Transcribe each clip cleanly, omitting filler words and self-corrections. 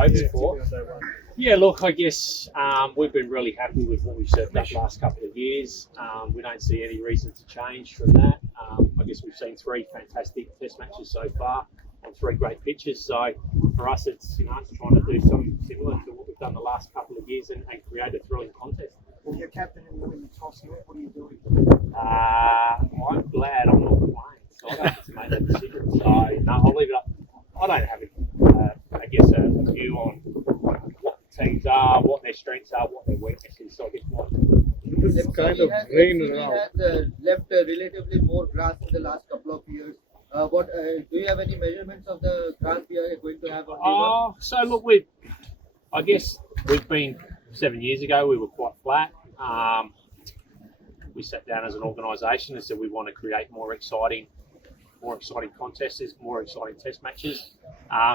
hoping for. Yeah, look, I guess we've been really happy with what we've set up last couple of years. We don't see any reason to change from that. I guess we've seen 3 fantastic test matches so far on 3 great pitches. So for us, it's it's trying to do something similar to what we've done the last couple of years and create a thrilling contest. Well, you're captain and you're in the toss here. What are you doing? I'm glad I'm not playing, so I don't have to make that decision. So no, I'll leave it up. I don't have a view on what the teams are, what their strengths are, what their weaknesses. So I guess what This kind of rain around. has left relatively more grass in the last couple of years. Do you have any measurements of the grass we are going to have on day so look, I guess we've been 7 years ago. We were quite flat. We sat down as an organisation and said we want to create more exciting contests, more exciting test matches.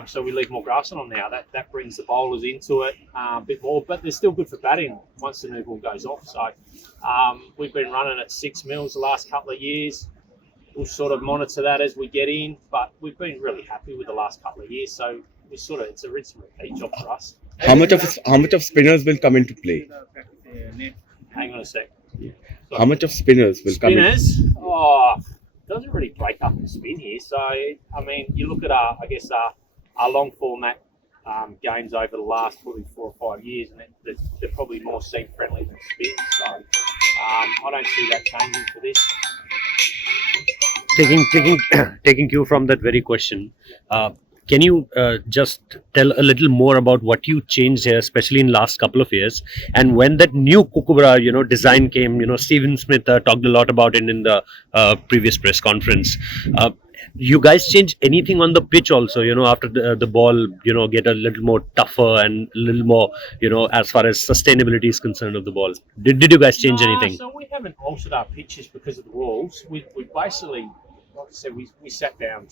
So we leave more grass on them now. That brings the bowlers into it a bit more, but they're still good for batting once the new ball goes off. So we've been running at 6 mils the last couple of years. We'll sort of monitor that as we get in, but we've been really happy with the last couple of years. So it's a rinse and repeat job for us. How much of spinners will come into play? Hang on a sec. How much of spinners will come in? Spinners? Doesn't really break up the spin here. So, I mean, you look at our long format games over the last probably 4 or 5 years, and they're probably more seam friendly than spin. So, I don't see that changing for this. Taking cue from that very question, can you just tell a little more about what you changed here, especially in last couple of years, and when that new Kookaburra design came? Stephen Smith talked a lot about it in the previous press conference. You guys change anything on the pitch also, after the ball, get a little more tougher and a little more, as far as sustainability is concerned of the ball? Did you guys change anything? So we haven't altered our pitches because of the rules. We basically, like I said, we sat down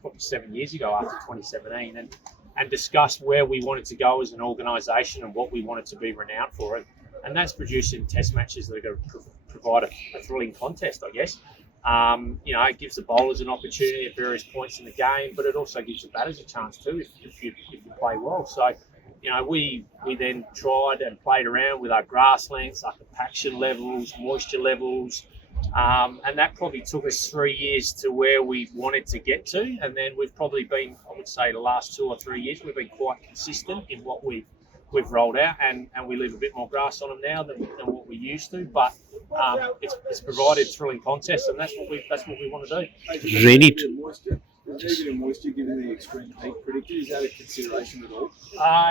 probably 7 years ago after 2017 and discussed where we wanted to go as an organisation and what we wanted to be renowned for. And that's producing test matches that are going to provide a thrilling contest, I guess. It gives the bowlers an opportunity at various points in the game, but it also gives the batters a chance too if you play well. So, we then tried and played around with our grass lengths, our compaction levels, moisture levels, and that probably took us 3 years to where we wanted to get to. And then we've probably been, I would say, the last 2 or 3 years, we've been quite consistent in what we've rolled out, and we leave a bit more grass on them now than what we used to. But it's provided thrilling contests, and that's what we want to do. Rainy. Moisture given the extreme heat predicted, is that a consideration at all?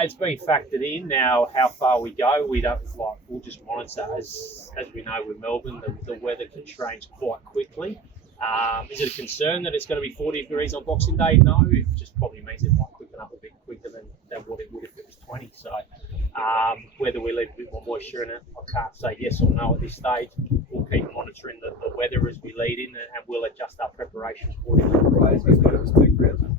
It's been factored in. Now, how far we go, we don't we'll just monitor. As we know with Melbourne, the weather can change quite quickly. Is it a concern that it's going to be 40 degrees on Boxing Day? No, it just probably means it might quicken up a bit quicker than what it would if it was 20. So whether we leave a bit more moisture in it, I can't say yes or no at this stage. We'll keep monitoring the weather as we lead in, and we'll adjust our preparations accordingly. Players get nervous big ground.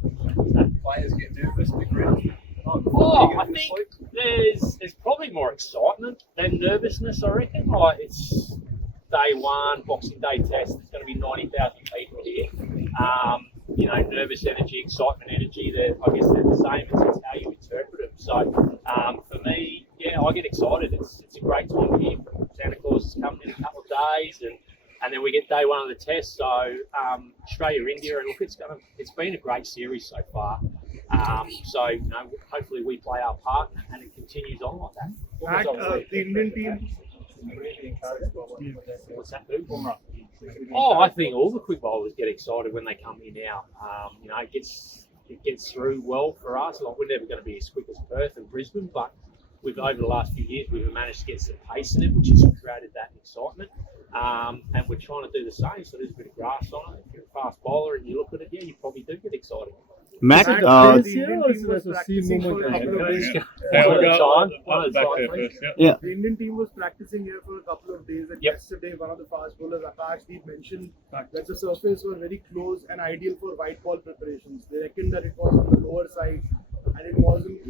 Players get nervous big ground. I think there's probably more excitement than nervousness, I reckon. It's day one, Boxing Day test. There's going to be 90,000 people here. Nervous energy, excitement energy, I guess they're the same. It's how you interpret them. So for me, I get excited. It's a great time of year. Santa Claus is coming in a couple of days, and then we get day one of the test. So Australia, India, and look, it's been a great series so far. Hopefully we play our part and it continues on like that. The Indian team. What's that do? I think all the quick bowlers get excited when they come here now. It gets through well for us. We're never going to be as quick as Perth and Brisbane, but over the last few years we've managed to get some pace in it, which has created that excitement. And we're trying to do the same. So there's a bit of grass on it. If you're a fast bowler and you look at it, you probably do get excited. Matt, The Indian team was practicing here for a couple of days, and yesterday one of the fast bowlers, Agash, mentioned that the surface was very close and ideal for white ball preparations. They reckoned that it was on the lower side and it wasn't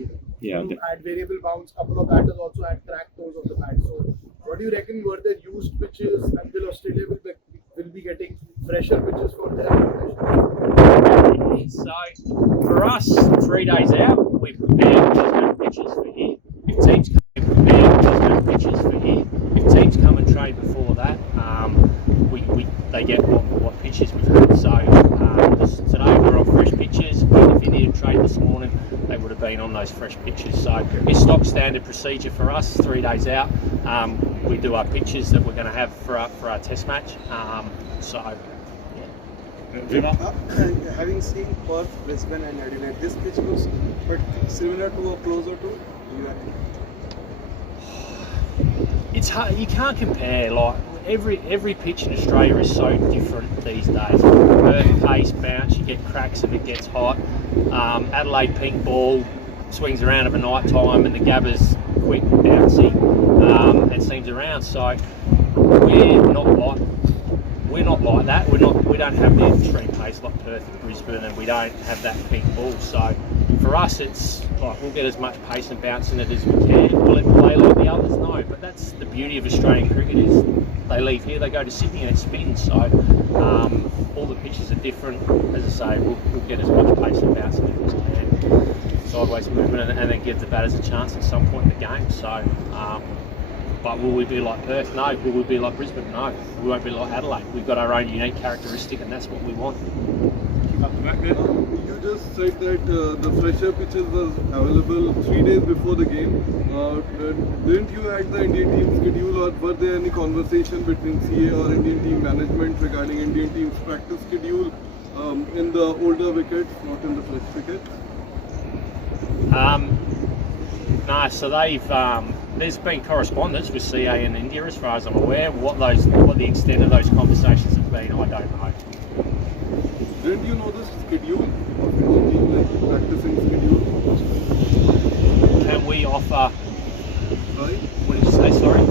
at variable bounce. Couple of batters also had cracked toes of the bat. So what do you reckon were the used pitches, and will Australia will be getting fresher pitches for their preparation? So for us, 3 days out, we prepare those pitches for here. If teams come and train before that, they get what pitches we've had. So today we're on fresh pitches, but if you needed to trade this morning, they would have been on those fresh pitches. So it's stock standard procedure for us. 3 days out, we do our pitches that we're going to have for our test match. Having seen Perth, Brisbane, and Adelaide, this pitch looks similar to or closer to you. It's hard. You can't compare. Like every pitch in Australia is so different these days. Perth pace, bounce. You get cracks if it gets hot. Adelaide pink ball swings around of a night time, and the Gabba's quick, bouncy, and seams around. So we're not like that. We don't have the extreme pace like Perth and Brisbane, and we don't have that pink ball. So for us, it's like we'll get as much pace and bounce in it as we can. Will it play like the others? No, but that's the beauty of Australian cricket is they leave here, they go to Sydney, and it spins. So all the pitches are different. As I say, we'll get as much pace and bounce in it as we can. Sideways movement, and then give the batters a chance at some point in the game. So. But will we be like Perth? No. Will we be like Brisbane? No. We won't be like Adelaide. We've got our own unique characteristic, and that's what we want. Keep up the back there. You just said that the fresher pitches was available 3 days before the game. Didn't you add the Indian team schedule, or were there any conversation between CA or Indian team management regarding Indian team's practice schedule in the older wickets, not in the fresh wickets? No, so there's been correspondence with CA in India, as far as I'm aware. What the extent of those conversations have been, I don't know. Didn't you know the schedule of Indian team, like practicing schedule? Can we offer? Sorry? What did you say? Sorry.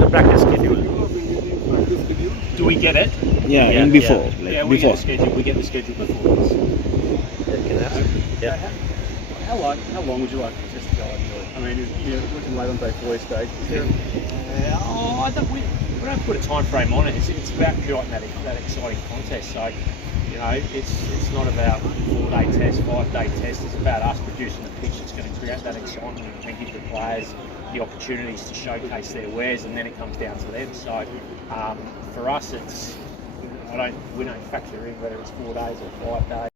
The practice schedule. Of Indian team practice schedule? Do we get it? Yeah, and before. Yeah, Like we before. get the schedule. We get the schedule before this. Yeah. How long would you like the test to go? I mean, you're looking late on day 4 stage. Is there We don't put a time frame on it. It's about creating that exciting contest. So, it's not about 4-day test, 5-day test. It's about us producing the pitch that's going to create that excitement and give the players the opportunities to showcase their wares, and then it comes down to them. So, for us, we don't factor in whether it's 4 days or 5 days.